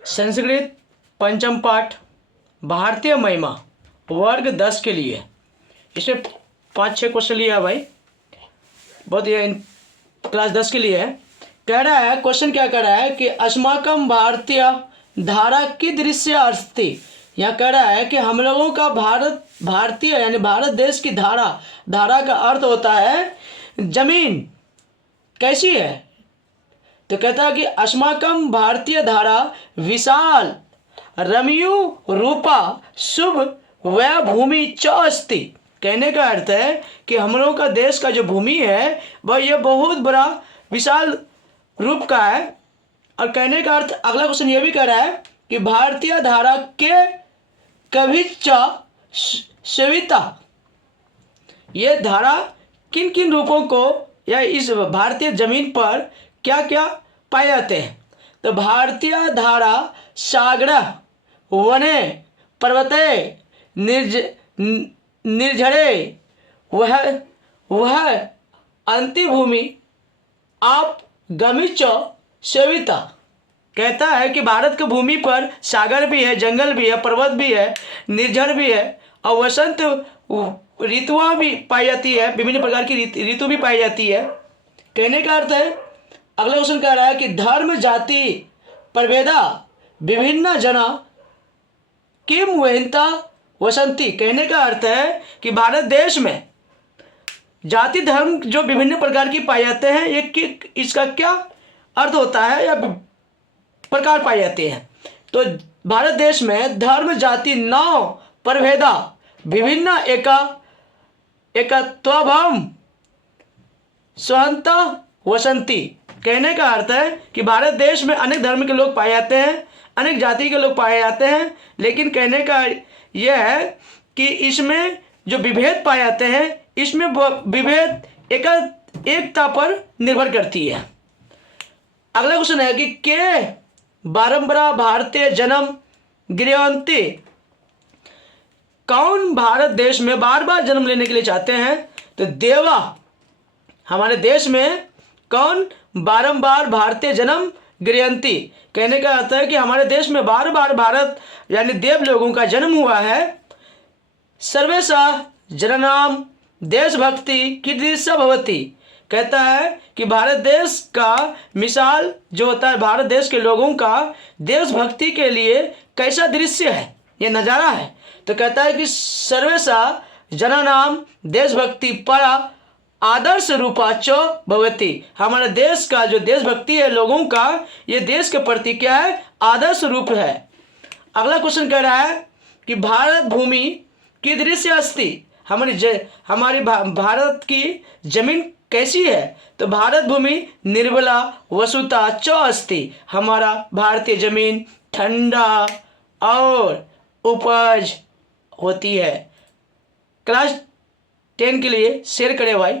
संस्कृत पंचम पाठ भारतीय महिमा वर्ग 10 के लिए। इसमें 5-6 क्वेश्चन लिया है भाई, बहुत ये क्लास 10 के लिए है। कह रहा है, क्वेश्चन क्या कह रहा है कि अस्माकम भारतीय धारा की दृश्य अस्ति। यहाँ कह रहा है कि हम लोगों का भारतीय यानी भारत देश की धारा का अर्थ होता है जमीन कैसी है। तो कहता है कि अस्माकम भारतीय धारा विशाल रमयू रूपा शुभ वह भूमि च अस्ति। कहने का अर्थ है कि हम लोगों का देश का जो भूमि है वह यह बहुत बड़ा विशाल रूप का है। और कहने का अर्थ अगला क्वेश्चन ये भी कह रहा है कि भारतीय धारा के कभी सविता, ये धारा किन किन रूपों को या इस भारतीय जमीन पर क्या क्या पाए जाते हैं। तो भारतीय धारा सागर वने पर्वते निर्झरे वह अंतिभूमि आप गमिच सेविता। कहता है कि भारत की भूमि पर सागर भी है, जंगल भी है, पर्वत भी है, निर्झर भी है और वसंत ऋतुआं भी पाई जाती है, विभिन्न प्रकार की ऋतु भी पाई जाती है। कहने का अर्थ है, अगला क्वेश्चन कह रहा है कि धर्म जाति प्रभेदा विभिन्न जना किम वहंता वसंती। कहने का अर्थ है कि भारत देश में जाति धर्म जो विभिन्न प्रकार की पाए जाते हैं, ये इसका क्या अर्थ होता है या प्रकार पाए जाते हैं। तो भारत देश में धर्म जाति नौ प्रभेदा विभिन्न एकत्वभम स्वहंता वसंती। कहने का अर्थ है कि भारत देश में अनेक धर्म के लोग पाए जाते हैं, अनेक जाति के लोग पाए जाते हैं, लेकिन कहने का यह है कि इसमें जो विभेद पाए जाते हैं, इसमें विभेद एकता पर निर्भर करती है। अगला क्वेश्चन है कि के बारंबार भारतीय जन्म गृहवंती। कौन भारत देश में बार बार जन्म लेने के लिए चाहते हैं। तो देवा, हमारे देश में कौन बारंबार भारतीय जन्म गृहवंती। कहने का अर्थ है कि हमारे देश में बार बार भारत यानी देव लोगों का जन्म हुआ है। सर्वेशा जननाम देशभक्ति कीदृशा भवति। कहता है कि भारत देश का मिसाल जो होता है, भारत देश के लोगों का देशभक्ति के लिए कैसा दृश्य है, ये नज़ारा है। तो कहता है कि सर्वेशा जननाम देशभक्ति परा आदर्श रूपा च भवति। हमारे देश का जो देशभक्ति है लोगों का, ये देश के प्रति क्या है, आदर्श रूप है। अगला क्वेश्चन कह रहा है कि भारत भूमि की दृश्य अस्ति। हमारी भारत की जमीन कैसी है। तो भारत भूमि निर्मला वसुता च अस्ति। हमारा भारतीय जमीन ठंडा और उपज होती है। क्लास 10 के लिए शेयर करें भाई।